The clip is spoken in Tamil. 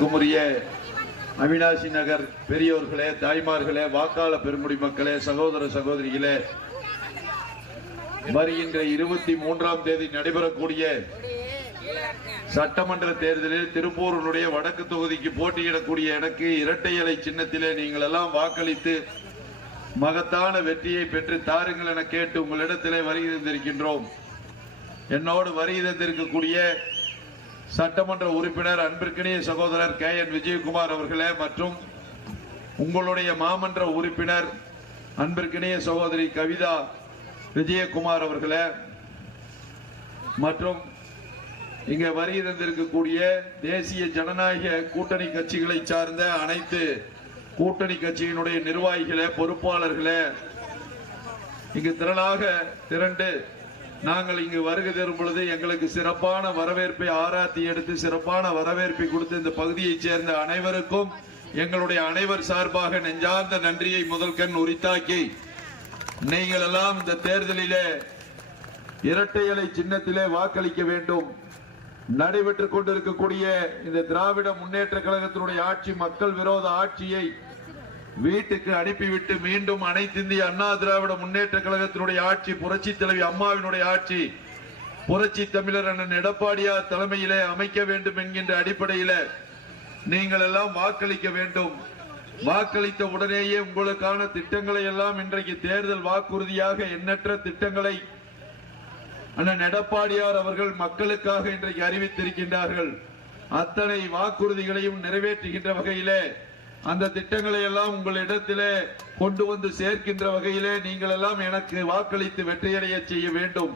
குமரிய அவினாசி நகர் பெரியோர்களே, தாய்மார்களே, வாக்காளர் பெருமுடி மக்களே, சகோதர சகோதரிகளே, வருகின்ற 23ஆம் தேதி நடைபெறக்கூடிய சட்டமன்ற தேர்தலில் திருப்பூருடைய வடக்கு தொகுதிக்கு போட்டியிடக்கூடிய எனக்கு இரட்டை இலை சின்னத்திலே நீங்கள் எல்லாம் வாக்களித்து மகத்தான வெற்றியை பெற்று தாருங்கள் என கேட்டு உங்களிடத்திலே வருகை தந்திருக்கின்றோம். என்னோடு வருகை தந்திருக்கக்கூடிய சட்டமன்ற உறுப்பினர் அன்பிற்கினிய சகோதரர் KN விஜயகுமார் அவர்களே மற்றும் உங்களுடைய மாமன்ற உறுப்பினர் அன்பிற்கினிய சகோதரி கவிதா விஜயகுமார் அவர்களே மற்றும் இங்கே வருகை தந்திருக்கக்கூடிய தேசிய ஜனநாயக கூட்டணி கட்சிகளை சார்ந்த அனைத்து கூட்டணி கட்சியினுடைய நிர்வாகிகளே, பொறுப்பாளர்களே, இங்கு திரண்டு நாங்கள் இங்கு வருகை தரும் பொழுது எங்களுக்கு சிறப்பான வரவேற்பை ஆராய்ச்சி எடுத்து சிறப்பான வரவேற்பை கொடுத்து இந்த பகுதியைச் சேர்ந்த அனைவருக்கும் எங்களுடைய அனைவர் சார்பாக நெஞ்சார்ந்த நன்றியை முதல்கண் உரித்தாக்கி, நீங்கள் எல்லாம் இந்த தேர்தலிலே இரட்டை இலை சின்னத்திலே வாக்களிக்க வேண்டும். நடைபெற்றுக் கொண்டிருக்கக்கூடிய இந்த திராவிட முன்னேற்ற கழகத்தினுடைய ஆட்சி, மக்கள் விரோத ஆட்சியை வீட்டுக்கு அனுப்பிவிட்டு மீண்டும் அனைத்து இந்திய அண்ணா திராவிட முன்னேற்ற கழகத்தினுடைய ஆட்சி, புரட்சி தலைவி அம்மாவினுடைய ஆட்சி, புரட்சி தமிழர் அண்ணன் எடப்பாடியார் தலைமையிலே அமைக்க வேண்டும் என்கின்ற அடிப்படையில் நீங்கள் எல்லாம் வாக்களிக்க வேண்டும். வாக்களித்த உடனேயே உங்களுக்கான திட்டங்களை எல்லாம் இன்றைக்கு தேர்தல் வாக்குறுதியாக எண்ணற்ற திட்டங்களை அண்ணன் எடப்பாடியார் அவர்கள் மக்களுக்காக இன்றைக்கு அறிவித்திருக்கின்றார்கள். அத்தனை வாக்குறுதிகளையும் நிறைவேற்றுகின்ற வகையிலே அந்த திட்டங்களை எல்லாம் உங்களிடத்திலே கொண்டு வந்து சேர்க்கின்ற வகையிலே நீங்கள் எல்லாம் எனக்கு வாக்களித்து வெற்றியடைய செய்ய வேண்டும்.